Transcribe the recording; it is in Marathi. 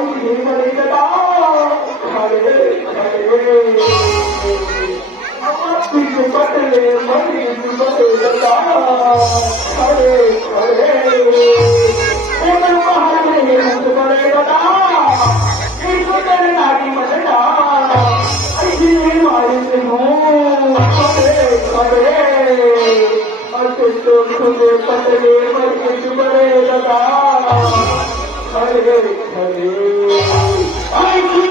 हे म्हणे कदा खरे खरे तुझ पटले मनी तुझे कदा खरे खरे मन महाराज हे बड़े कदा ईश्वर नारी मदना ऐसी मारी हो खरे खरे तो खुद पतले मर्द बड़े लगा हरे हरे आई की